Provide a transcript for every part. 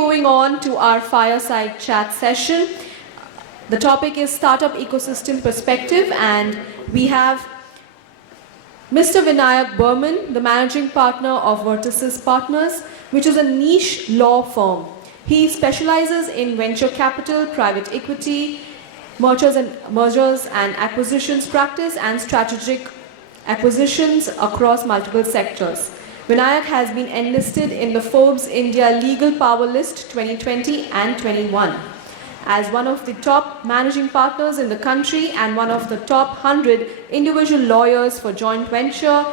moving on to our Fireside Chat session. The topic is Startup Ecosystem Perspective, and we have Mr. Vinayak Burman, the Managing Partner of Vertices Partners, which is a niche law firm. He specializes in venture capital, private equity, mergers and acquisitions practice, and strategic acquisitions across multiple sectors. Vinayak has been enlisted in the Forbes India Legal Power List 2020 and 21 as one of the top managing partners in the country and one of the top 100 individual lawyers for joint venture,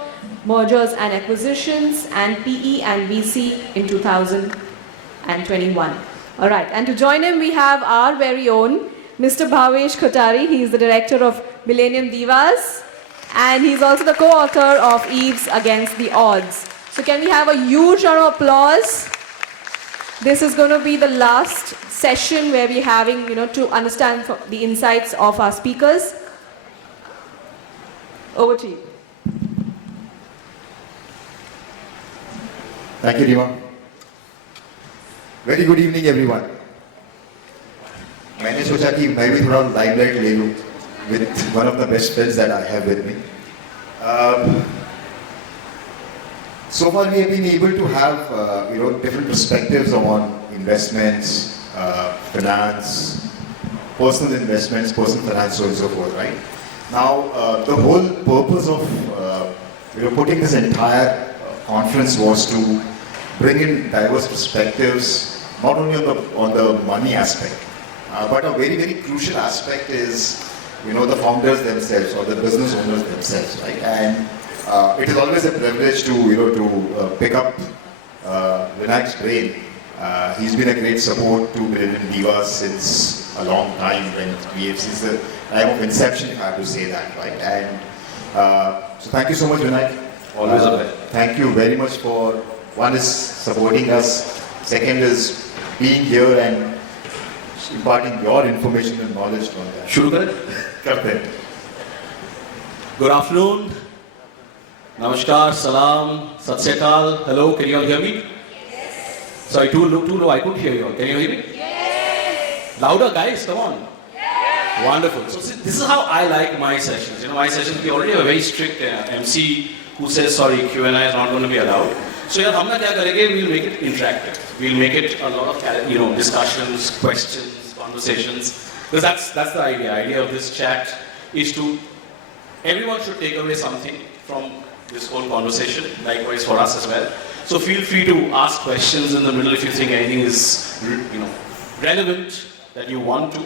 mergers and acquisitions, and PE and VC in 2021. All right, and to join him, we have our very own Mr. Bhavesh Kothari. He is the director of Billennium Divas, and he's also the co-author of Eves Against the Odds. So can we have a huge round of applause? This is going to be the last session where we're having, to understand the insights of our speakers. Over to you. Thank you, Rima. Very good evening, everyone. मैंने सोचा कि मैं भी थोड़ा limelight ले लूँ with one of the best friends that I have with me. So far, we have been able to have different perspectives on investments, finance, personal investments, personal finance, so on and so forth, right? Now, the whole purpose of putting this entire conference was to bring in diverse perspectives, not only on the money aspect, but a very, very crucial aspect is the founders themselves or the business owners themselves, right? And it is always a privilege to pick up Vinayak's brain. He's been a great support to Billennium Divas since a long time, since the time of inception, if I have to say that, right? And so thank you so much, Vinayak. Always a pleasure. Thank you very much for, one is supporting us, second is being here and imparting your information and knowledge on that. Shuru kare? Karte. Good afternoon. Namaskar, salam, sat sri akal. Hello, can you all hear me? Yes. Sorry, too low, I couldn't hear you all. Can you hear me? Yes. Louder, guys, come on. Yes. Wonderful. So this is how I like my sessions. My sessions, we already have a very strict MC who says, sorry, Q&A is not going to be allowed. So humna kya karenge, we'll make it interactive. We'll make it a lot of discussions, questions, conversations. Because that's the idea. The idea of this chat is to, everyone should take away something from this whole conversation, likewise for us as well. So feel free to ask questions in the middle if you think anything is relevant that you want to.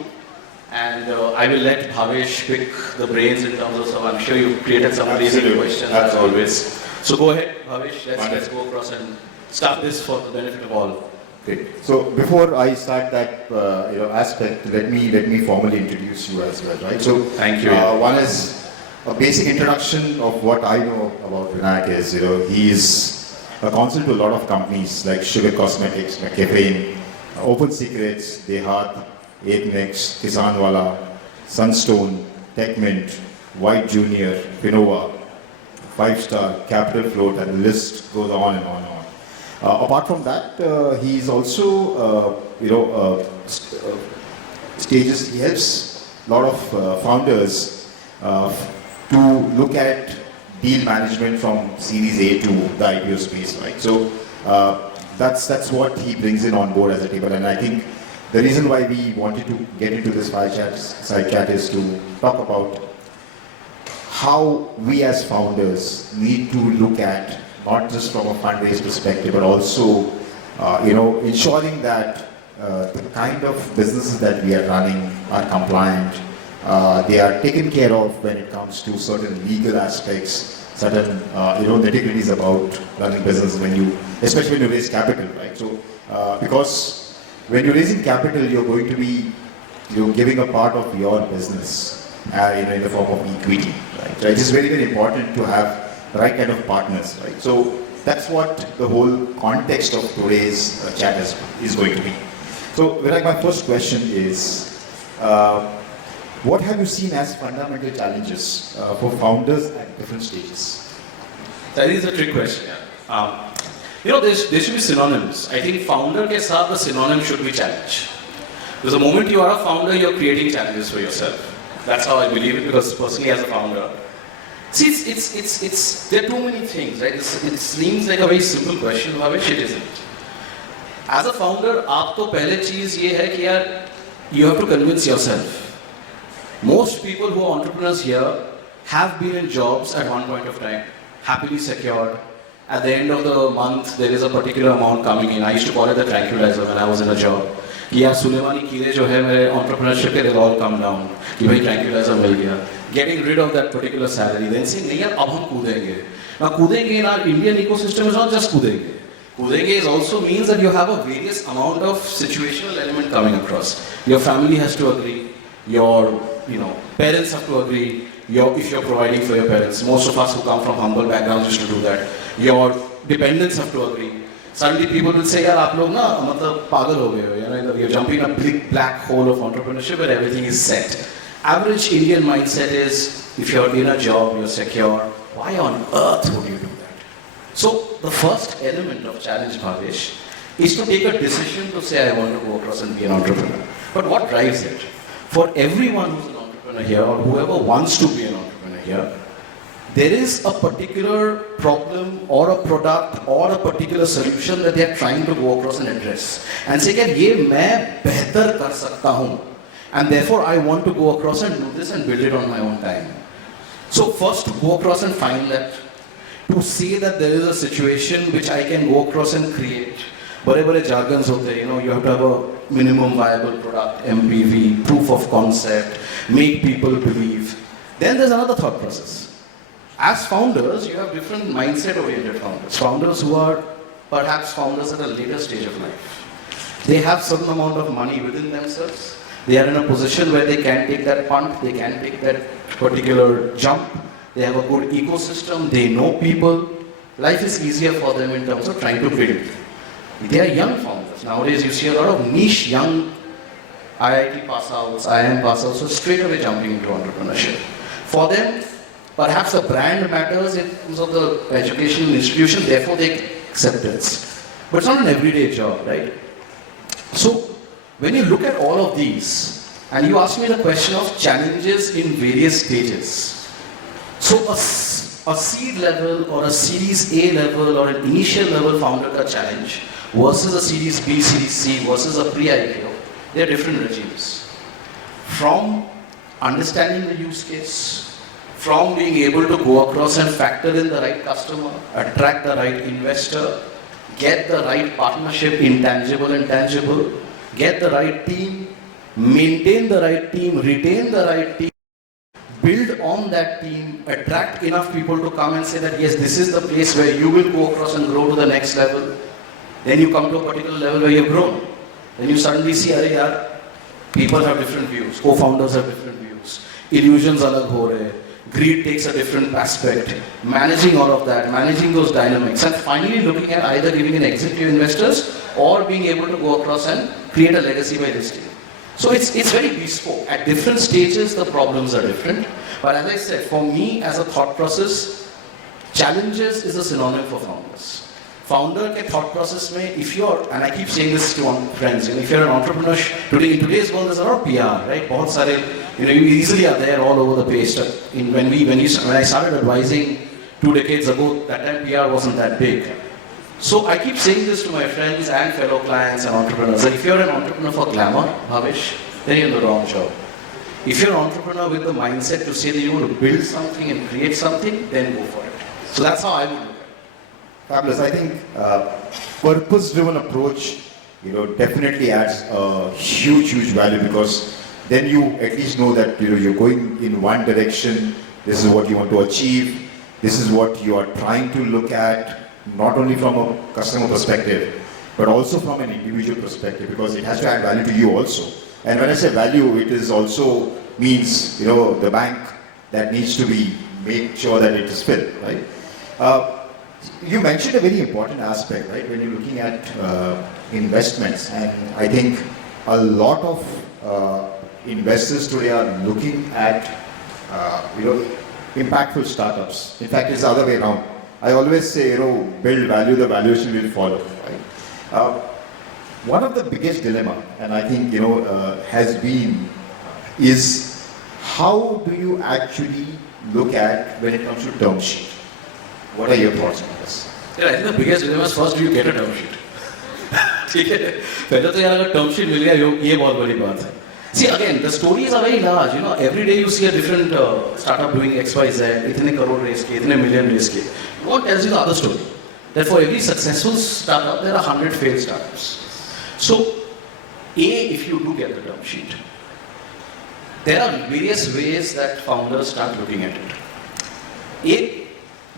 And I will let Bhavesh pick the brains in terms of some. I'm sure you've created some amazing questions as always. So go ahead, Bhavesh, let's go across and start this for the benefit of all. Great. So before I start that aspect, let me formally introduce you as well, right? So thank you. One is a basic introduction of what I know about Vinayak is, he's a counsel to a lot of companies like Sugar Cosmetics, McCaffeine, Open Secrets, Dehat, 8next, Kisanwala, Sunstone, TechMint, White Junior, Finova, 5-Star, Capital Float, and the list goes on and on and on. Apart from that, he's also, stages, he helps a lot of founders to look at deal management from Series A to the IPO space, right? So that's what he brings in on board as a table, and I think the reason why we wanted to get into this Fireside Chat is to talk about how we as founders need to look at, not just from a fundraise perspective, but also, ensuring that the kind of businesses that we are running are compliant. They are taken care of when it comes to certain legal aspects, certain nitty-gritties about running business especially when you raise capital, right? So, because when you're raising capital, you're going to be giving a part of your business in the form of equity, right? So it is very, very important to have the right kind of partners, right? So that's what the whole context of today's chat is going to be. So, Vinayak, my first question is, what have you seen as fundamental challenges for founders at different stages? That is a trick question. there should be synonyms. I think founder ke saath the synonym should be challenge. Because the moment you are a founder, you're creating challenges for yourself. That's how I believe it, because personally as a founder, see, there are too many things, right? It seems like a very simple question, Bhavesh, it isn't. As a founder, aap to pehle cheez ye hai ki yaar, you have to convince yourself. Most people who are entrepreneurs here have been in jobs at one point of time, happily secured. At the end of the month, there is a particular amount coming in. I used to call it the tranquilizer when I was in a job. कि यार सुलेमानी कीड़े जो है मेरे entrepreneurship के, they'll all come down. कि भाई tranquilizer मिल गया. Getting rid of that particular salary. Then saying नहीं यार अब हम कूदेंगे. Now कूदेंगे in our Indian ecosystem is not just कूदेंगे. कूदेंगे is also means that you have a various amount of situational element coming across. Your family has to agree. Your parents have to agree. If you're providing for your parents, most of us who come from humble backgrounds used to do that. Your dependents have to agree. Suddenly people will say, yaar, aap log na, matlab, pagal ho gaye ho. You're jumping in a big black hole of entrepreneurship where everything is set. Average Indian mindset is, if you're in a job, you're secure, why on earth would you do that? So the first element of challenge, Bhavesh, is to take a decision to say, I want to go across and be an entrepreneur. But what drives it? For everyone who's an entrepreneur here, or whoever wants to be an entrepreneur here, there is a particular problem or a product or a particular solution that they are trying to go across and address. And say, yaar, ye main behtar kar sakta hoon. And therefore, I want to go across and do this and build it on my own time. So first, to go across and find that. To say that there is a situation which I can go across and create. Bade jargons hote, you have to have a minimum viable product, MPV, proof of concept, make people believe. Then there's another thought process. As founders, you have different mindset-oriented founders. Founders who are perhaps founders at a later stage of life. They have certain amount of money within themselves. They are in a position where they can take that punt, they can take that particular jump. They have a good ecosystem, they know people. Life is easier for them in terms of trying to build. They are young founders. Nowadays, you see a lot of niche young IIT pass-outs, IIM pass-outs, so straight away jumping into entrepreneurship. For them, perhaps the brand matters in terms of the educational institution, therefore they acceptance. But it's not an everyday job, right? So, when you look at all of these, and you ask me the question of challenges in various stages. So, a seed level or a series A level or an initial level founder ka challenge versus a series B, series C versus a pre-IPO, they are different regimes. From understanding the use case, from being able to go across and factor in the right customer, attract the right investor, get the right partnership, intangible and tangible, get the right team, maintain the right team, retain the right team, build on that team, attract enough people to come and say that yes, this is the place where you will go across and grow to the next level. Then you come to a particular level where you've grown. Then you suddenly see, people have different views, co-founders have different views, illusions alag ho rahe, greed takes a different aspect, managing all of that, managing those dynamics, and finally looking at either giving an exit to investors or being able to go across and create a legacy by listing. So it's very bespoke. At different stages, the problems are different. But as I said, for me as a thought process, challenges is a synonym for founders. Founder ke thought process mein, if you're, and I keep saying this to friends, if you're an entrepreneur, in today's world there's a lot of PR, right? Bahut sare, you easily are there all over the place. When I started advising 2 decades ago, that time PR wasn't that big. So I keep saying this to my friends and fellow clients and entrepreneurs, that if you're an entrepreneur for glamour, Bhavesh, then you're in the wrong job. If you're an entrepreneur with the mindset to say that you want to build something and create something, then go for it. So that's how I would look at it. Fabulous. I think purpose-driven approach, definitely adds a huge value, because then you at least know that you're going in one direction. This is what you want to achieve. This is what you are trying to look at, not only from a customer perspective, but also from an individual perspective, because it has to add value to you also. And when I say value, it is also means the bank that needs to be made sure that it is filled, right? You mentioned a very important aspect, right, when you're looking at investments, and I think a lot of investors today are looking at impactful startups. In fact, it's the other way around. I always say, build value, the valuation will follow. Right? One of the biggest dilemma, and I think has been, is how do you actually look at when it comes to term sheet? What are your thoughts on this? Yeah, I think the biggest dilemma is first, do you get a term sheet? ठीक है, पहले तो यार अगर term sheet मिल गया ये बहुत बड़ी बात है. See again, the stories are very large. Every day you see a different startup doing X, Y, Z. इतने करोड़ raise किए, इतने million raise किए. What tells you the other story? That for every successful startup, there are 100 failed startups. So, if you do get the term sheet, there are various ways that founders start looking at it.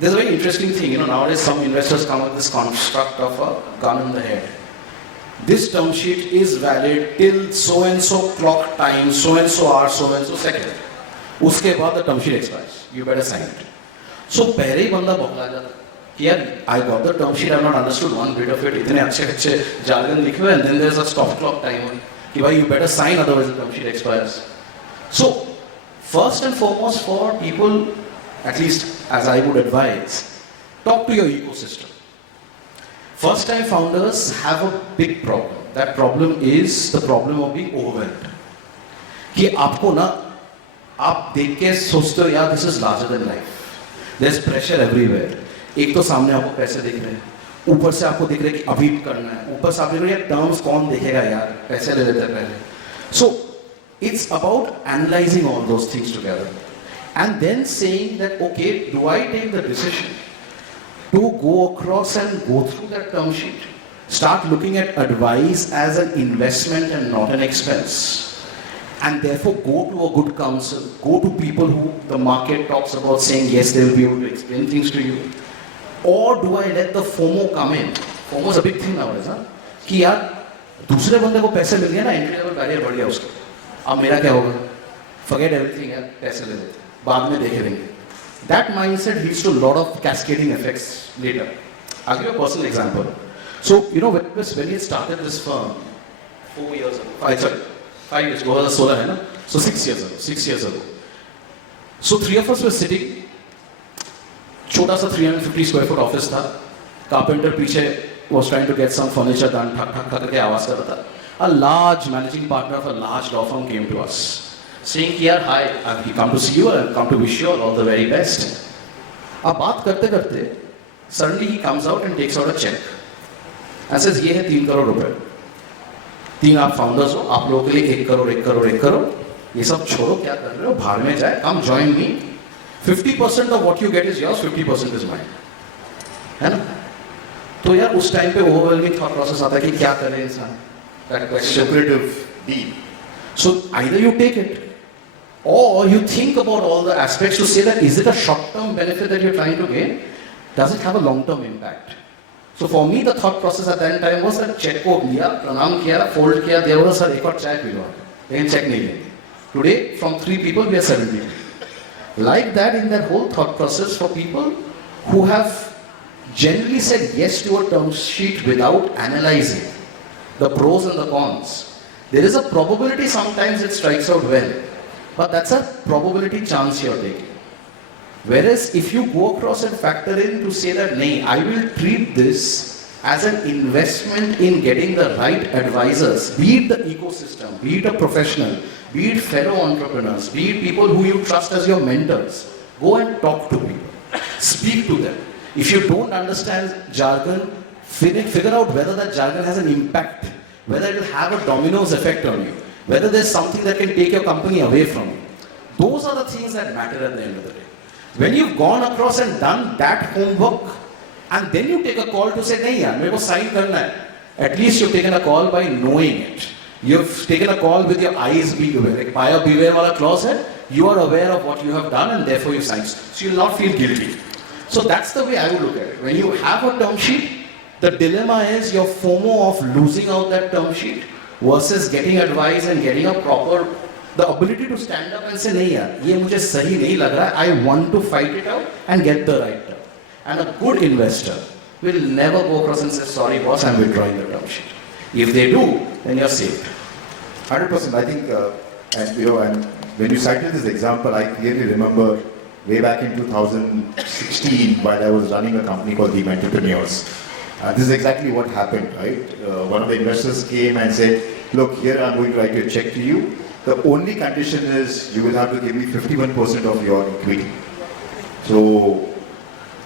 There's a very interesting thing. Nowadays some investors come up with this construct of a gun in the head. This term sheet is valid till so and so clock time, so and so hour, so and so second. उसके बाद the term sheet expires. You better sign it. So पहले ही बंदा बौखला जाता है कि यार I got the term sheet, I've not understood one bit of it. इतने अच्छे jargon लिखे हुए and then there's a stop clock time कि भाई you better sign otherwise the term sheet expires. So first and foremost for people, at least as I would advise, talk to your ecosystem. First time founders have a big problem. That problem is the problem of being overwhelmed. कि आपको ना आप देख के सोचते हो यार this is larger than life. There's pressure everywhere. एक तो सामने आपको पैसे दिख रहे हैं, ऊपर से आपको दिख रहा है कि अभी करना है, ऊपर से आप देख रहे हैं टर्म्स कौन देखेगा यार, पैसे ले लेते हैं पहले. So it's about analyzing all those things together and then saying that okay, do I take the decision to go across and go through that term sheet? Start looking at advice as an investment and not an expense. And therefore go to a good counsel, go to people who the market talks about saying yes, they will be able to explain things to you. Or do I let the FOMO come in? FOMO is a big thing nowadays, huh? कि यार दूसरे बंदे को पैसे मिल गया ना, entry level barrier बढ़ गया उसका, अब मेरा क्या होगा? Forget everything यार, पैसे ले लेते, बाद में देखे देंगे. That mindset leads to a lot of cascading effects later. I'll give you a personal example. So, when we started this firm 4 years ago, 5 years ago, 2016 है ना? So 6 years ago. So 3 of us were sitting, छोटा सा 350 square foot office था, carpenter पीछे was trying to get some furniture done, ठक ठक ठक करके आवाज कर रहा था. A large managing partner of a large law firm came to us, saying कि यार hi, I've come to see you and come to wish you all the very best. अब बात करते करते suddenly he comes out and takes out a check and says ये है 3 करोड़ रुपए, 3 आप फाउंडर्स हो, आप लोगों के लिए 1 करोड़, ये सब छोड़ो, क्या कर रहे हो, बाहर में जाए, come join me, 50% of what you get is yours, 50% is mine, है ना? तो यार उस टाइम पे ओवरवेलमिंग थॉट प्रोसेस आता है कि क्या करे इंसान, that question. Lucrative deal. So either you take it or you think about all the aspects to say that is it a short-term benefit that you're trying to gain? Does it have a long-term impact? So for me the thought process at that time was that check को लिया, प्रणाम किया, fold किया, there was a एक और चाय P low, लेकिन check नहीं लिया. Today from 3 people we are 70. Like that in that whole thought process for people who have generally said yes to a term sheet without analyzing the pros and the cons. There is a probability sometimes it strikes out well, but that's a probability chance you're taking. Whereas if you go across and factor in to say that, nay, I will treat this as an investment in getting the right advisors, be it the ecosystem, be it a professional, be it fellow entrepreneurs, be it people who you trust as your mentors, go and talk to people, speak to them. If you don't understand jargon, figure out whether that jargon has an impact, whether it will have a dominoes effect on you, whether there's something that can take your company away from you. Those are the things that matter at the end of the day. When you've gone across and done that homework, and then you take a call to say, nahi yaar, mere ko sign karna hai, at least you've taken a call by knowing it. You've taken a call with your eyes being aware. Like buyer beware wala clause hai, you are aware of what you have done and therefore you sign. So you'll not feel guilty. So that's the way I would look at it. When you have a term sheet, the dilemma is your FOMO of losing out that term sheet versus getting advice and getting a proper, the ability to stand up and say, nahi yaar, ye mujhe sahi nahi lag raha hai, I want to fight it out and get the right term. And a good investor will never go across and say, sorry boss, I'm withdrawing the term sheet. If they do, then you're safe. 100%. I think, and when you cited this example, I clearly remember way back in 2016 while I was running a company called Women Entrepreneurship. This is exactly what happened, right? One of the investors came and said, look, here I'm going to write a check to you. The only condition is you will have to give me 51% of your equity. So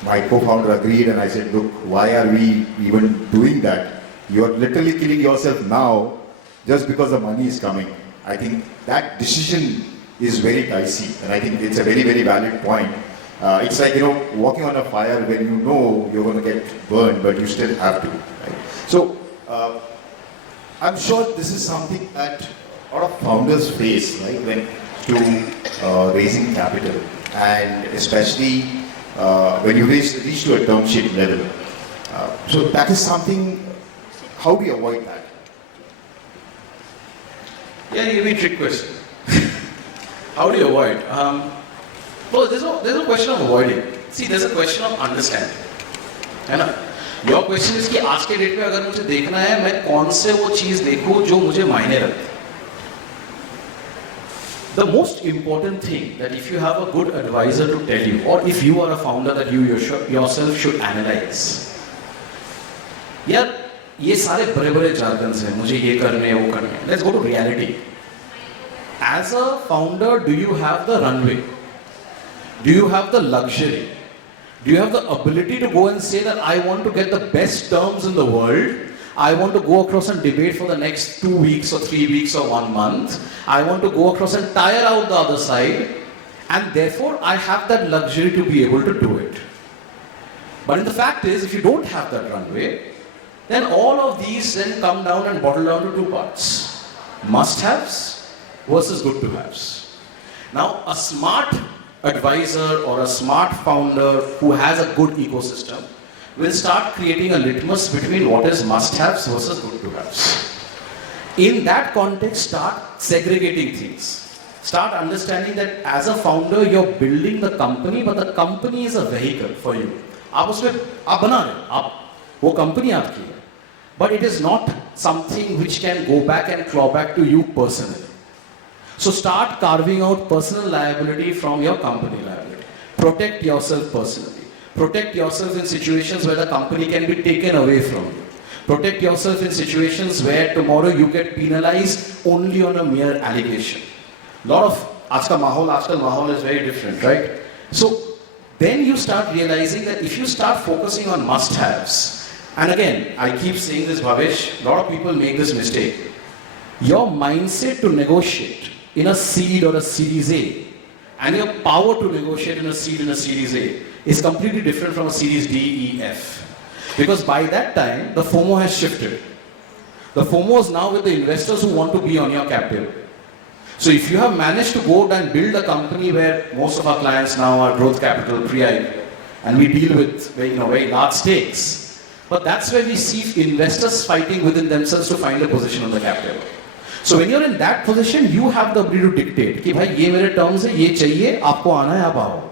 my co-founder agreed and I said, look, why are we even doing that? You are literally killing yourself now just because the money is coming. I think that decision is very dicey and I think it's a very, very valid point. It's like, walking on a fire when you know you're going to get burned, but you still have to. Right? So, I'm sure this is something that a lot of founders face, right, when to raising capital, and especially when you reach to a term sheet level. So that is something. How do you avoid that? Yeah, you give me a trick question. How do you avoid? Well, there's no question of avoiding. See, there's a question of understanding. है ना? Your question is कि आज के date में अगर मुझे देखना है मैं कौन से वो चीज देखूं जो मुझे मायने रखते. The most important thing that if you have a good advisor to tell you, or if you are a founder that you yourself should analyze. यार ये सारे बड़े-बड़े jargons हैं, मुझे ये करने वो करने. Let's go to reality. As a founder, do you have the runway? Do you have the luxury? Do you have the ability to go and say that I want to get the best terms in the world? I want to go across and debate for the next 2 weeks or 3 weeks or 1 month. I want to go across and tire out the other side. And therefore, I have that luxury to be able to do it. But the fact is, if you don't have that runway, then all of these then come down and bottle down to 2 parts. Must-haves versus good-to-haves. Now, a smart advisor or a smart founder who has a good ecosystem will start creating a litmus between what is must-haves versus good-to-haves. In that context, start segregating things. Start understanding that as a founder, you're building the company, but the company is a vehicle for you. आप बना रहे हो, आप वो company आपकी है, but it is not something which can go back and claw back to you personally. So start carving out personal liability from your company liability. Protect yourself personally. Protect yourself in situations where the company can be taken away from you. Protect yourself in situations where tomorrow you get penalized only on a mere allegation. Lot of aajkal mahol is very different, right? So then you start realizing that if you start focusing on must-haves, and again, I keep saying this, Bhavesh, a lot of people make this mistake. Your mindset to negotiate in a seed or a series A, and your power to negotiate in a seed and a series A is completely different from a series D, E, F. Because by that time, the FOMO has shifted. The FOMO is now with the investors who want to be on your cap table. So if you have managed to go and build a company where most of our clients now are growth capital, pre-IPO, and we deal with very large stakes, but that's where we see investors fighting within themselves to find a position on the cap table. So when you're in that position, you have the ability to dictate कि भाई ये मेरे terms है, ये चाहिए, आपको आना है, आप आओ.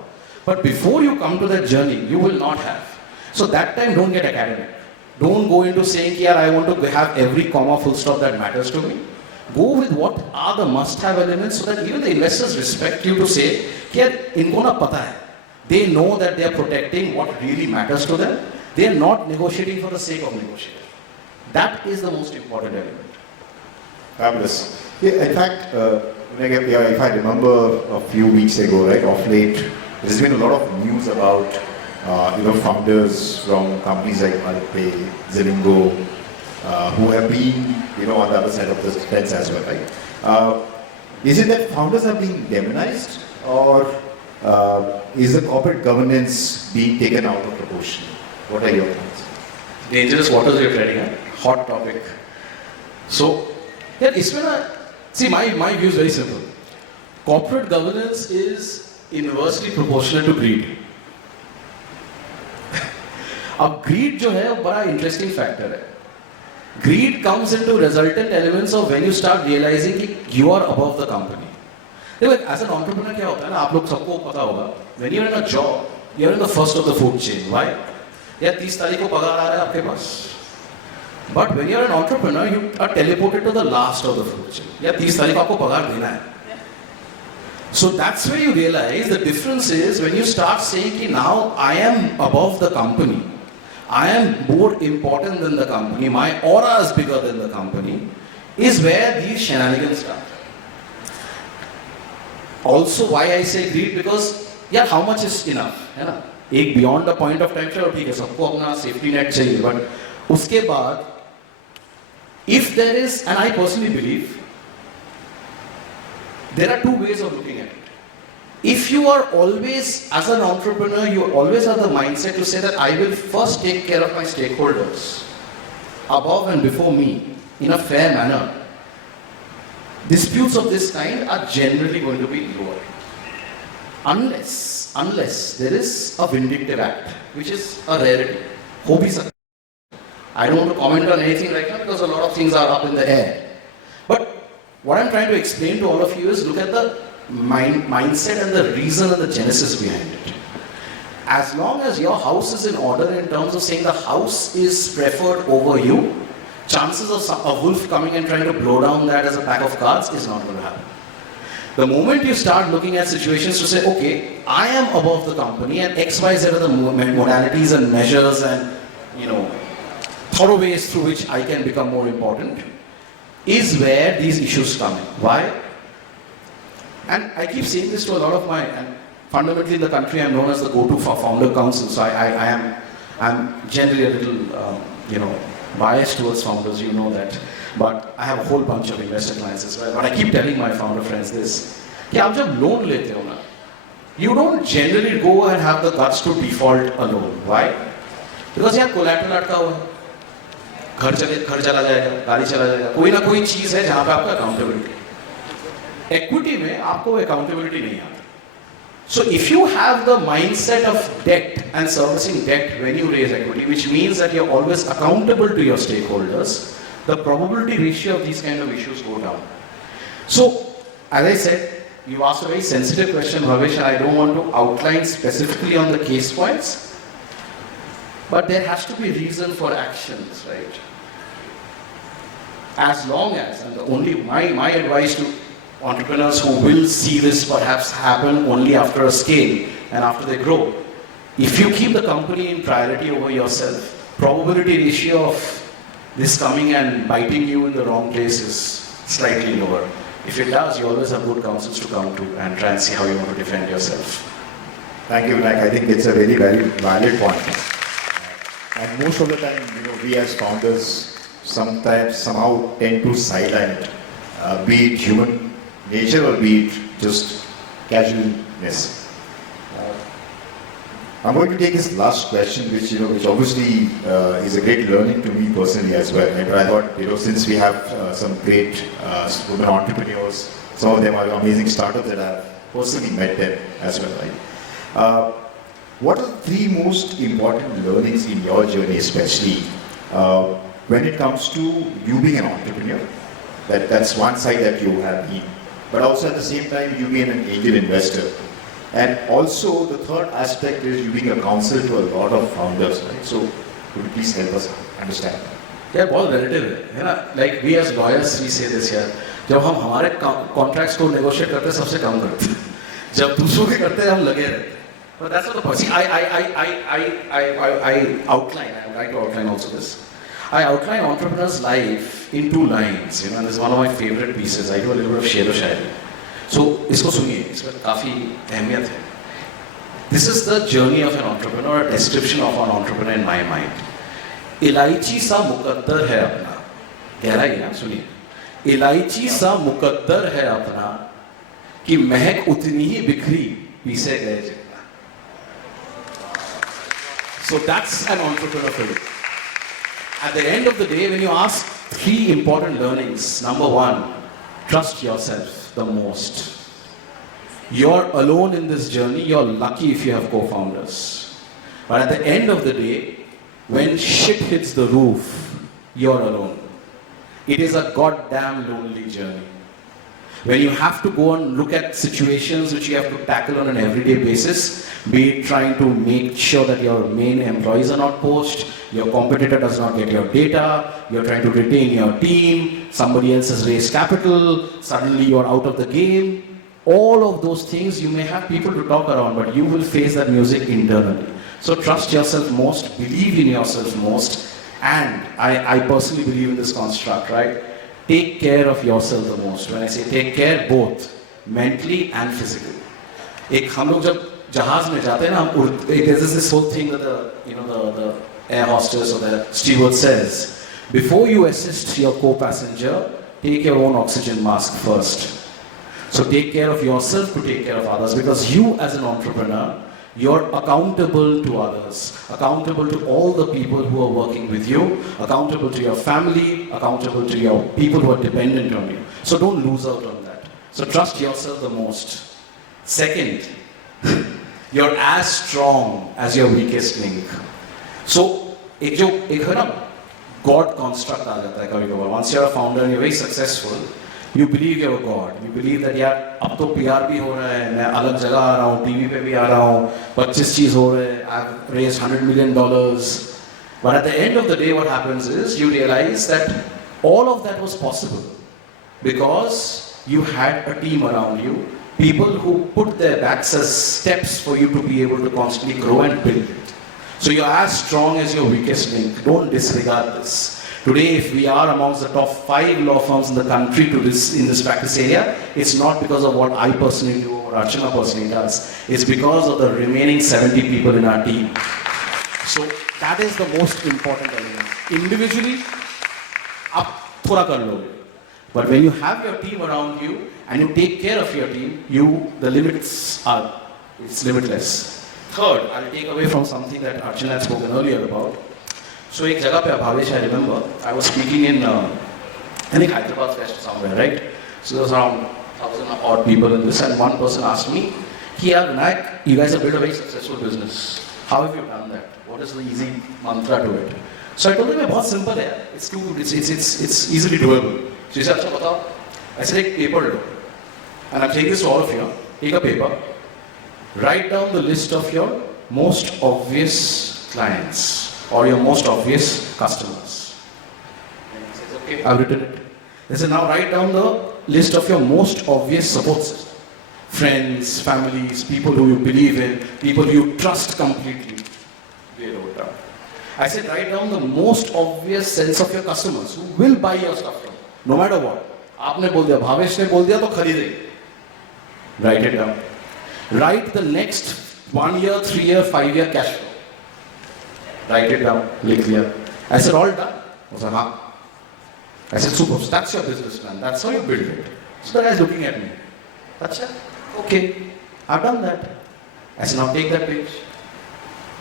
But before you come to that journey, you will not have. So that time, don't get academic. Don't go into saying, yeah, I want to have every comma full stop that matters to me. Go with what are the must-have elements so that even the investors respect you to say, yeah, इनको ना पता है. They know that they are protecting what really matters to them. They are not negotiating for the sake of negotiating. That is the most important element. Fabulous. Yeah, in fact, if I remember a few weeks ago, right, of late, there's been a lot of news about founders from companies like Alipay, Zilingo, who have been on the other side of the fence as well, right? Is it that founders are being demonized, or is the corporate governance being taken out of proportion? What are your thoughts? Dangerous waters you're treading, huh? Hot topic. So, yeah, see, my view is very simple. Corporate governance is inversely proportional to greed. अब greed जो है वो बड़ा interesting factor है. Greed comes into resultant elements of when you start realizing कि you are above the company. देखो, as an entrepreneur क्या होता है ना, आप लोग सबको पता होगा. When you're in a job, you're in the first of the food chain. Why? यार 30 तारीख को पगार आ रहा है आपके पास. But when you're an entrepreneur, you are teleported to the last of the food chain. यार 30 तारीख को आपको पगार देना है. So that's where you realize the difference is when you start saying ki now I am above the company, I am more important than the company, my aura is bigger than the company, is where these shenanigans start. Also why I say greed, because yeah, how much is enough, है ना? एक beyond the point of time चलो ठीक है, सबको अपना safety net चाहिए, but उसके बाद if there is, and I personally believe there are two ways of looking at it. If you are always, as an entrepreneur, you always have the mindset to say that I will first take care of my stakeholders above and before me in a fair manner, disputes of this kind are generally going to be lower. Unless there is a vindictive act, which is a rarity. Ho bhi sakta. I don't want to comment on anything right now because a lot of things are up in the air. But what I'm trying to explain to all of you is look at the mindset and the reason and the genesis behind it. As long as your house is in order in terms of saying the house is preferred over you, chances of a wolf coming and trying to blow down that as a pack of cards is not going to happen. The moment you start looking at situations to say, okay, I am above the company and XYZ are the modalities and measures and, thorough ways through which I can become more important, is where these issues come in. Why? And I keep saying this to a lot of and fundamentally in the country I'm known as the go-to for founder council, so I'm generally a little, biased towards founders, you know that. But I have a whole bunch of investor clients as well. But I keep telling my founder friends this, कि आप जब loan लेते हो ना, you don't generally go and have the guts to default a loan. Why? Because यहाँ collateral अटका हुआ है, घर चला जाएगा, गाड़ी चला जाएगा, कोई ना कोई चीज है जहाँ पे आपका accountability. Equity में आपको accountability नहीं आता. So if you have the mindset of debt and servicing debt when you raise equity, which means that you're always accountable to your stakeholders, the probability ratio of these kind of issues go down. So, as I said, you asked a very sensitive question, Bhavesh, and I don't want to outline specifically on the case points, but there has to be reason for actions, right? As long as, and my advice to entrepreneurs who will see this perhaps happen only after a scale and after they grow, if you keep the company in priority over yourself, probability ratio of this coming and biting you in the wrong place is slightly lower. If it does, you always have good counsels to come to and try and see how you want to defend yourself. Thank you, Vinayak. I think it's a very, very valid point. And most of the time, we as founders sometimes somehow tend to sideline it, be it human nature or be it just casualness. I'm going to take this last question, which obviously is a great learning to me personally as well. Right? But I thought, since we have some great women entrepreneurs, some of them are amazing startups that I've personally met them as well. Right? What are the three most important learnings in your journey, especially when it comes to you being an entrepreneur? That's one side that you have been. But also at the same time, you being an angel investor. And also the third aspect is you being a counsel to a lot of founders, right? So could you please help us understand? Yeah, all relative है ना? Like we as lawyers, we say this here. जब हम हमारे contracts को negotiate करते हैं, सबसे कम करते हैं. जब दूसरों के करते हैं, हम लगे रहते हैं. But that's not the point. See, I outline. I would like to outline also this. I outline entrepreneur's life in two lines, and this is one of my favorite pieces. I do a little bit of शेर व शायरी. So, इसको सुनिए, इसमें काफी अहमियत है. This is the journey of an entrepreneur, a description of an entrepreneur in my mind. इलायची सा मुकद्दर है अपना, गहराई ना सुनिए. इलायची सा मुकद्दर है अपना, कि महक उतनी ही बिखरी पीसे गए जितना. So that's an entrepreneur for you. At the end of the day, when you ask three important learnings, number one, trust yourself the most. You're alone in this journey. You're lucky if you have co-founders. But at the end of the day, when shit hits the roof, you're alone. It is a goddamn lonely journey. When you have to go and look at situations which you have to tackle on an everyday basis, be it trying to make sure that your main employees are not poached, your competitor does not get your data, you're trying to retain your team, somebody else has raised capital, suddenly you're out of the game. All of those things, you may have people to talk around, but you will face that music internally. So trust yourself most, believe in yourself most, and I personally believe in this construct, right? Take care of yourself the most. When I say take care, both mentally and physically. एक हम लोग जब जहाज में जाते हैं ना, there's this whole thing that the air hostess or the steward says, before you assist your co-passenger, take your own oxygen mask first. So take care of yourself to take care of others, because you as an entrepreneur, you're accountable to others, accountable to all the people who are working with you, accountable to your family, accountable to your people who are dependent on you. So don't lose out on that. So trust yourself the most. Second, you're as strong as your weakest link. So एक है ना God construct आ जाता है कभी कभार. Once you're a founder and you're very successful, you believe you're a God. You believe that यार अब तो PR भी हो रहा है, मैं अलग जगह आ रहा हूँ, TV पे भी आ रहा हूँ, 25 चीज हो रहे हैं, I've raised $100 million. But at the end of the day, what happens is you realize that all of that was possible because you had a team around you, people who put their backs as steps for you to be able to constantly grow and build it. So you're as strong as your weakest link. Don't disregard this. Today, if we are amongst the top 5 law firms in the country in this practice area, it's not because of what I personally do or Archana personally does. It's because of the remaining 70 people in our team. So that is the most important element. Individually, आप थोड़ा कर लोगे. But when you have your team around you and you take care of your team, the limits are, it's limitless. Third, I'll take away from something that Archana had spoken earlier about. So एक जगह पे Bhavesh, I remember, I was speaking in, I think Hyderabad Fest somewhere, right? So there was around 1,000 odd people in this, and one person asked me, Vinayak, you guys have built a very successful business. How have you done that? What is the easy mantra to it? So I told him, it's simple, it's easily doable. So he said, अच्छा बताओ. I said, take paper, and I'm saying this to all of you. Take a paper, write down the list of your most obvious clients or your most obvious customers. And he says, okay, I've written it. They said, now write down the list of your most obvious support system. Friends, families, people who you believe in, people you trust completely. They wrote down. I said, write down the most obvious sense of your customers who will buy your stuff from, no matter what. आपने बोल दिया, भावेश ने बोल दिया तो खरीदेंगे. Write it down. Write the next 1 year, 3 year, 5 year cash flow. Write it down, लिख लिया. I said, all done. I said, हाँ. I said, super, that's your business plan. That's how you build it. So the guy's looking at me. Achha, okay, I've done that. I said, now take that page,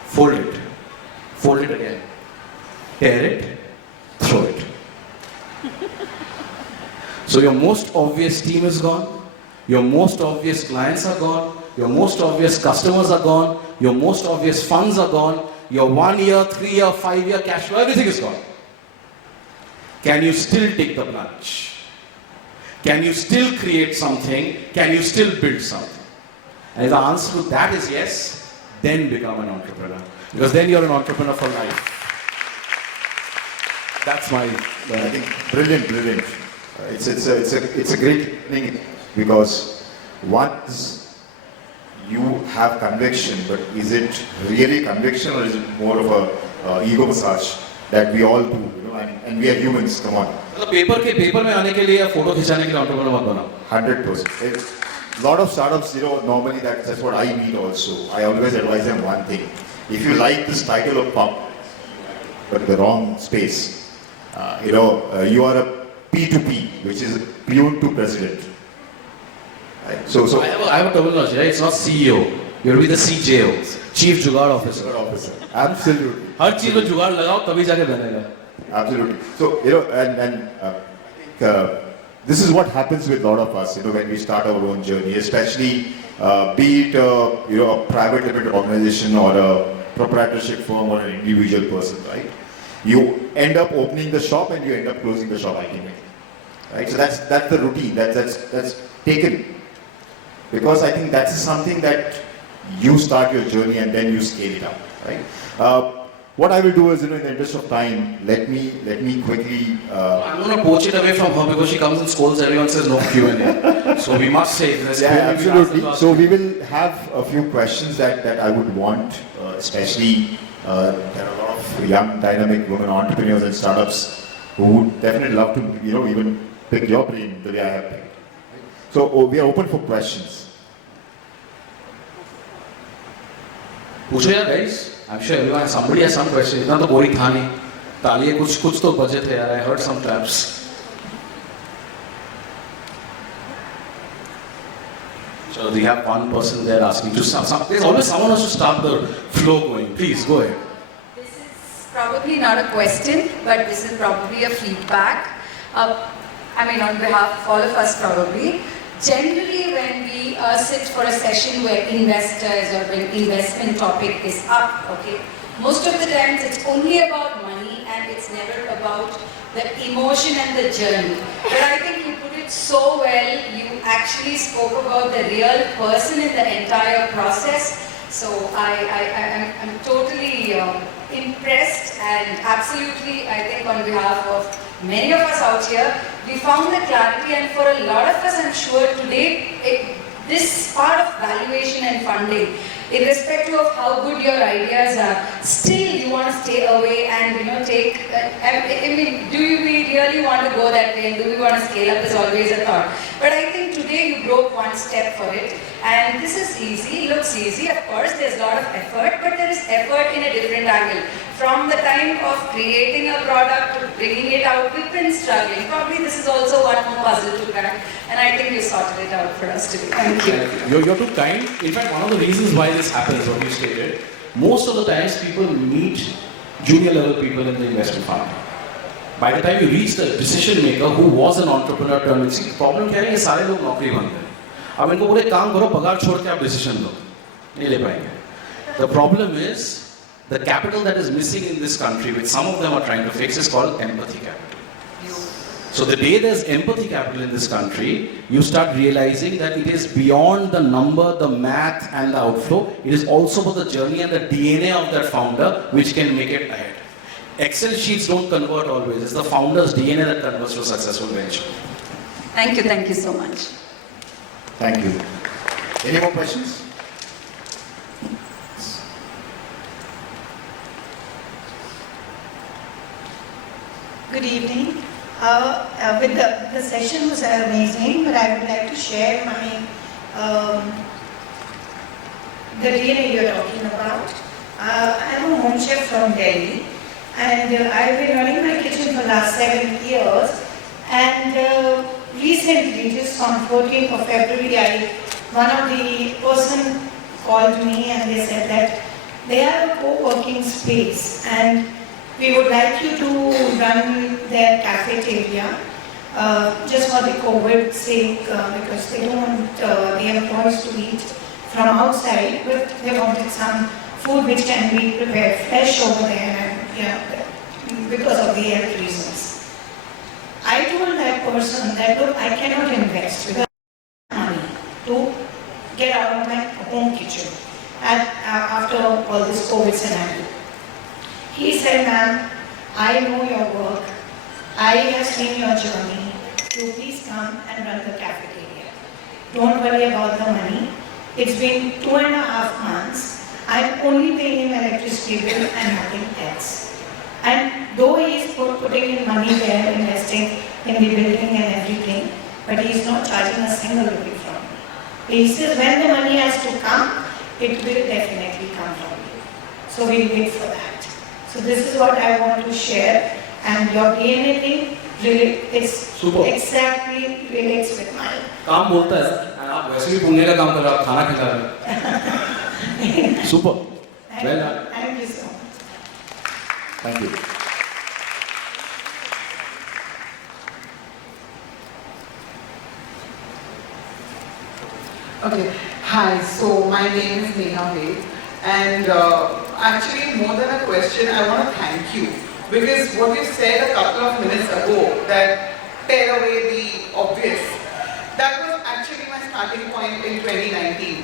fold it again, tear it, throw it. So your most obvious team is gone, your most obvious clients are gone, your most obvious customers are gone, your most obvious funds are gone, your 1 year, 3 year, 5 year cash flow, everything is gone. Can you still take the plunge? Can you still create something? Can you still build something? And if the answer to that is yes, then become an entrepreneur. Because then you're an entrepreneur for life. That's my, I think, brilliant. It's a great thing because once you have conviction, but is it really conviction or is it more of a ego massage that we all do, and we are humans, come on. मतलब paper में आने के लिए या photo खिंचाने के लिए entrepreneur मत बना. 100%. A lot of startups, normally that's what I mean also. I always advise them one thing. If you like this title of pub, but in the wrong space, you are a P2P, which is peon to president. Right? So I have a terminology, right? It's not CEO. You'll be the CJO, Chief Jugaad Officer. Absolutely. हर चीज में जुगाड़ लगाओ तभी जाके बनेगा. Absolutely. So this is what happens with a lot of us, when we start our own journey, especially be it a private limited organization or a proprietorship firm or an individual person, right? You end up opening the shop and you end up closing the shop ultimately, right? So that's the routine that's taken, because I think that's something that you start your journey and then you scale it up, right? what I will do is, in the interest of time, let me quickly. I'm going to poach it away from her because she comes and scolds everyone, says no Q&A. So we must say this. Yeah, absolutely. So we will have a few questions that I would want, especially there are a lot of young, dynamic women entrepreneurs and startups who would definitely love to, even pick your brain the way I have picked. So we are open for questions. पूछो यार guys. I'm sure everyone, somebody has some question. इतना तो boring था नहीं. तालिये कुछ तो बजे थे यार. I heard some claps. So we have one person there asking to some. There's always someone who has to start the flow going. Please go ahead. This is probably not a question, but this is probably a feedback. On behalf of all of us probably. Generally, when we sit for a session where investors or when investment topic is up, okay, most of the times it's only about money and it's never about the emotion and the journey. But I think you put it so well, you actually spoke about the real person in the entire process. So I'm totally impressed, and absolutely, I think on behalf of many of us out here, we found the clarity, and for a lot of us, I'm sure today, this part of valuation and funding, irrespective of how good your ideas are, still you want to stay away and take. Do we really want to go that way? And do we want to scale up? Is always a thought. But I think today you broke one step for it, and this is easy. Looks easy, of course. There's a lot of effort, but there is effort in a different angle. From the time of creating a product to bringing it out, we've been struggling. Probably this is also one more puzzle to crack, and I think you sorted it out for us today. Thank you. You're too kind. In fact, one of the reasons why this happens, what you stated, most of the times people meet junior level people in the investment fund. By the time you reach the decision maker who was an entrepreneur turned, see, problem क्या है ये सारे लोग नौकरी बंद हैं. अब इनको बोले काम करो, पगार छोड़ के आप decision लो, नहीं ले पाएंगे. The problem is the capital that is missing in this country, which some of them are trying to fix, is called empathy capital. So the day there's empathy capital in this country, you start realizing that it is beyond the number, the math and the outflow. It is also about the journey and the DNA of that founder which can make it ahead. Excel sheets don't convert always. It's the founder's DNA that converts to a successful venture. Thank you so much. Thank you. Any more questions? Good evening. The session was amazing, but I would like to share the DNA you're talking about. I'm a home chef from Delhi, and I've been running my kitchen for the last 7 years. And recently, just on 14th of February, one of the person called me and they said that they have a co-working space and we would like you to run their cafeteria just for the COVID sake because they don't want the employees to eat from outside, but they wanted some food which can be prepared fresh over there and because of the health reasons. I told that person that look, I cannot invest without money to get out of my home kitchen after all this COVID scenario. He said, ma'am, I know your work, I have seen your journey, so please come and run the cafeteria. Don't worry about the money. It's been 2.5 months. I'm only paying him electricity bill and nothing else. And though he is putting in money there, investing in the building and everything, but he is not charging a single rupee from me. He says when the money has to come, it will definitely come from you. So we'll wait for that. So this is what I want to share, and your DNA thing exactly relates with mine. काम बोलता है और आप वैसे भी पुण्य का काम कर रहे हो, आप खाना खिला रहे हो. Super. Well done. Thank you so much. Thank you. Okay. Hi. So my name is Neha, and actually more than a question, I want to thank you because what you said a couple of minutes ago, that tear away the obvious, that was actually my starting point in 2019.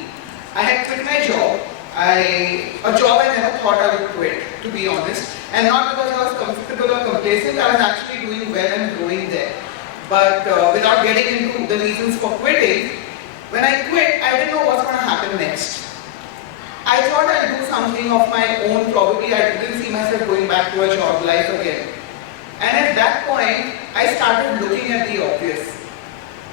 I had quit my job a job I never thought I would quit, to be honest. And not because I was comfortable or complacent, I was actually doing well and growing there. But without getting into the reasons for quitting, when I quit, I didn't know what's going to happen next. I thought I'd do something of my own, probably. I didn't see myself going back to a job life again. And at that point, I started looking at the obvious.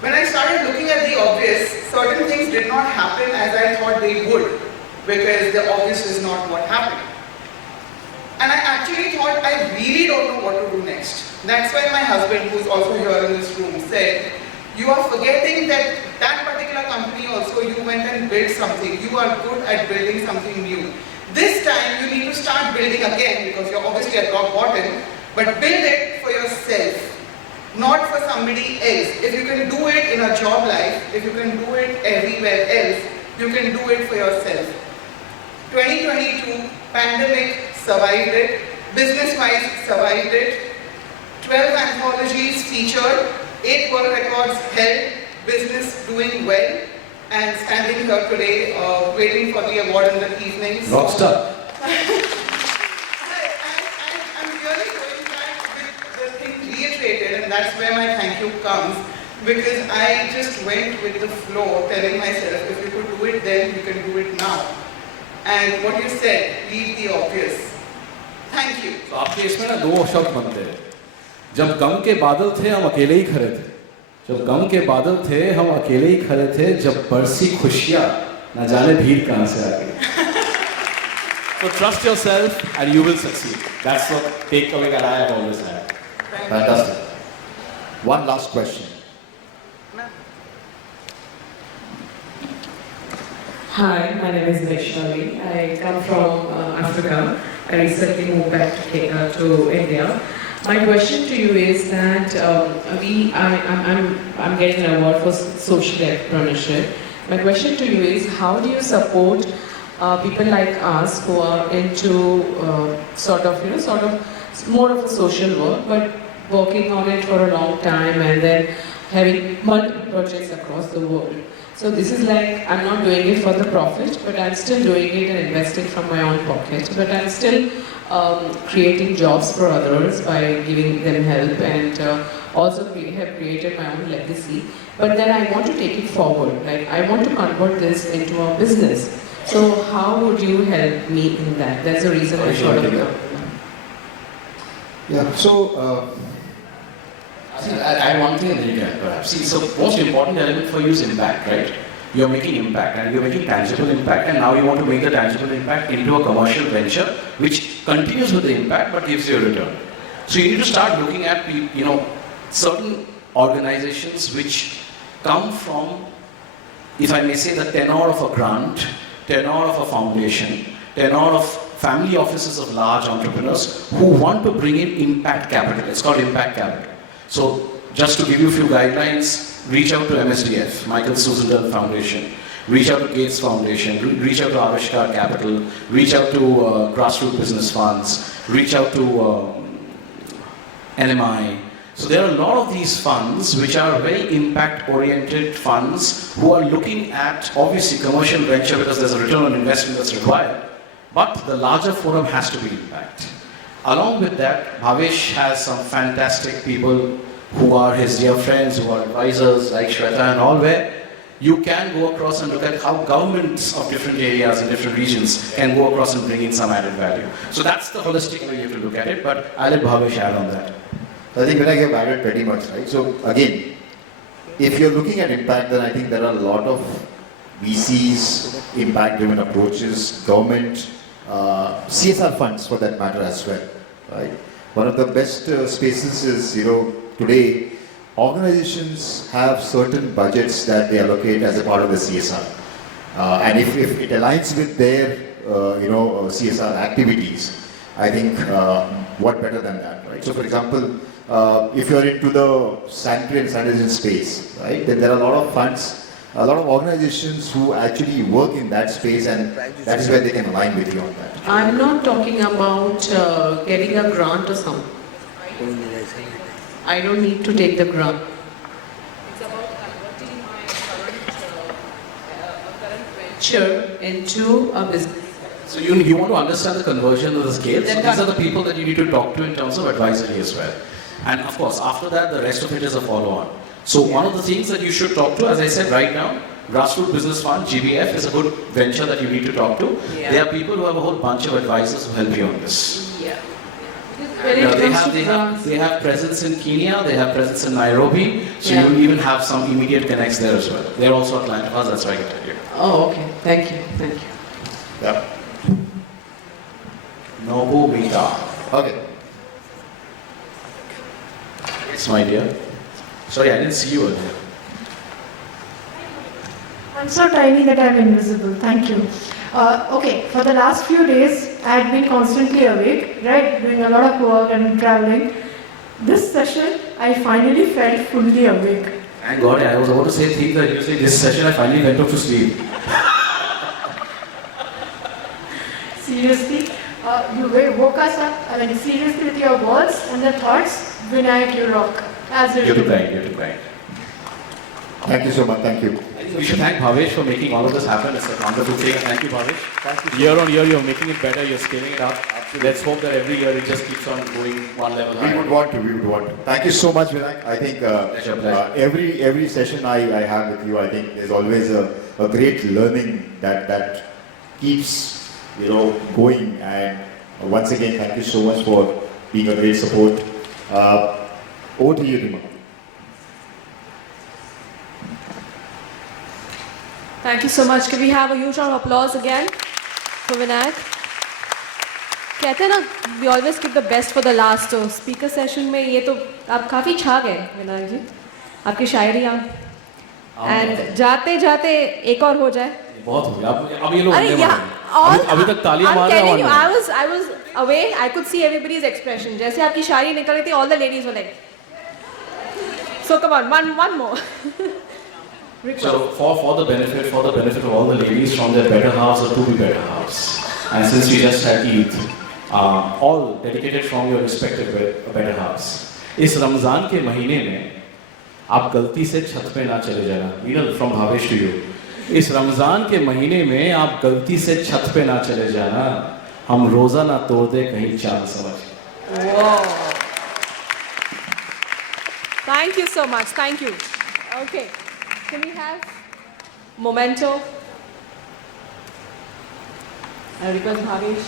When I started looking at the obvious, certain things did not happen as I thought they would, because the obvious is not what happened. And I actually thought, I really don't know what to do next. That's why my husband, who's also here in this room, said, you are forgetting that that particular company also, you went and built something. You are good at building something new. This time, you need to start building again, because you're obviously at rock bottom, but build it for yourself, not for somebody else. If you can do it in a job life, if you can do it everywhere else, you can do it for yourself. 2022, pandemic, survived it. Business-wise, survived it. 12 anthologies featured, 8 world records held, business doing well, and standing here today, waiting for the award in the evening. Rockstar. I'm really going back with the thing reiterated, and that's where my thank you comes, because I just went with the flow, telling myself, if you could do it then, you can do it now. And what you said, leave the obvious. Thank you. तो आपके इसमें ना दो शब्द बनते हैं. जब गम के बादल थे हम अकेले ही खड़े थे. जब गम के बादल थे हम अकेले ही खड़े थे. जब बरसी खुशियाँ न जाने भीड़ कहाँ से आ गई. So trust yourself and you will succeed. That's what takeaway that I have always had. Fantastic. One last question. Hi, my name is Vaishnavi. I come from Africa. I recently moved back to India. My question to you is that I'm getting an award for social entrepreneurship. My question to you is, how do you support people like us who are into sort of more of a social work, but working on it for a long time and then having multiple projects across the world? So this is like, I'm not doing it for the profit, but I'm still doing it and investing from my own pocket. But I'm still creating jobs for others by giving them help, and also have created my own legacy. But then I want to take it forward. Like, I want to convert this into a business. So how would you help me in that? That's the reason I thought of it. Yeah, so I add one thing and then you can perhaps see. So most important element for you is impact, right? You're making impact and you're making tangible impact, and now you want to make the tangible impact into a commercial venture which continues with the impact but gives you a return. So you need to start looking at certain organizations which come from, if I may say, the tenor of a grant, tenor of a foundation, tenor of family offices of large entrepreneurs who want to bring in impact capital. It's called impact capital. So just to give you a few guidelines, reach out to MSDF, Michael Susandal Foundation, reach out to Gates Foundation, reach out to Avishkar Capital, reach out to grassroots business funds, reach out to NMI. So there are a lot of these funds which are very impact-oriented funds who are looking at, obviously, commercial venture because there's a return on investment that's required, but the larger forum has to be impact. Along with that, Bhavesh has some fantastic people who are his dear friends, who are advisors like Shweta and all, where you can go across and look at how governments of different areas and different regions can go across and bring in some added value. So that's the holistic way you have to look at it, but I'll let Bhavesh add on that. I think when I get added pretty much, right? So again, if you're looking at impact, then I think there are a lot of VCs, impact-driven approaches, government, CSR funds for that matter as well, right? One of the best spaces is, today, organizations have certain budgets that they allocate as a part of the CSR. And if it aligns with their, CSR activities, I think what better than that, right? So for example, if you're into the sanitary and sanitation space, right, then there are a lot of funds, a lot of organizations who actually work in that space, and that is where they can align with you on that. I'm not talking about getting a grant or something. I don't need to take the grant. It's about converting my current venture into a business. So you want to understand the conversion of the scale. So these are the people that you need to talk to in terms of advisory as well. And of course, after that, the rest of it is a follow-on. So one of the things that you should talk to, as I said right now, Grassroots Business Fund, GBF, is a good venture that you need to talk to. Yeah. There are people who have a whole bunch of advisors who help you on this. Yeah. They have presence in Kenya, they have presence in Nairobi, so Yeah. you will even have some immediate connects there as well. They're also a client of ours, that's why I can tell you. Oh, okay. Thank you. Thank you. Yeah. Nobu Beta. Okay. Yes, my dear. Sorry, I didn't see you earlier. I'm so tiny that I'm invisible. Thank you. Okay, for the last few days, I had been constantly awake, right, doing a lot of work and traveling. This session, I finally felt fully awake. Thank God, I was about to say things that usually this session I finally went off to sleep. Seriously, you woke us up, I mean, seriously with your words and the thoughts. Vinayak, you rock. As You're usual. too kind, you're too kind. Thank you so much. Thank you. I think we should thank Bhavesh for making all of this happen. It's a wonderful thing. Thank you, Bhavesh. Thank you. Year on year, you're making it better, you're scaling it up. Let's hope that every year it just keeps on going one level We higher. would want to. Thank you so much, Vinayak. I think Pleasure. every session I have with you, I think there's always a great learning that keeps going. And once again, thank you so much for being a great support. Over to you, Rima. Thank you so much. Can we have a huge round of applause again for Vinayak? कहते हैं ना, we always keep the best for the last. तो speaker session में ये तो आप काफ़ी छा गए विनायक जी, आपकी शायरियाँ. And जाते जाते एक और हो जाए. बहुत हो गया. अब ये लोग अरे अंडे या मार रहे हैं. अभी तक तालियां I'm मार रहे हैं. telling you, I was away. I could see everybody's expression. जैसे आपकी शायरी निकल रही थी, all the ladies were like. So come on, one more. So for the benefit of all the ladies from their better halves or to be better halves, and since we just had Eid, all dedicated from your respective better halves. इस रमजान के महीने में आप गलती से छत पे ना चले जाना. From Bhavesh to you. इस रमजान के महीने में आप गलती से छत पे ना चले जाना. हम रोजा ना तोड़ दे कहीं चांद समझ. Wow. Thank you so much. Thank you. Okay. Can we have memento? I request Bhavesh.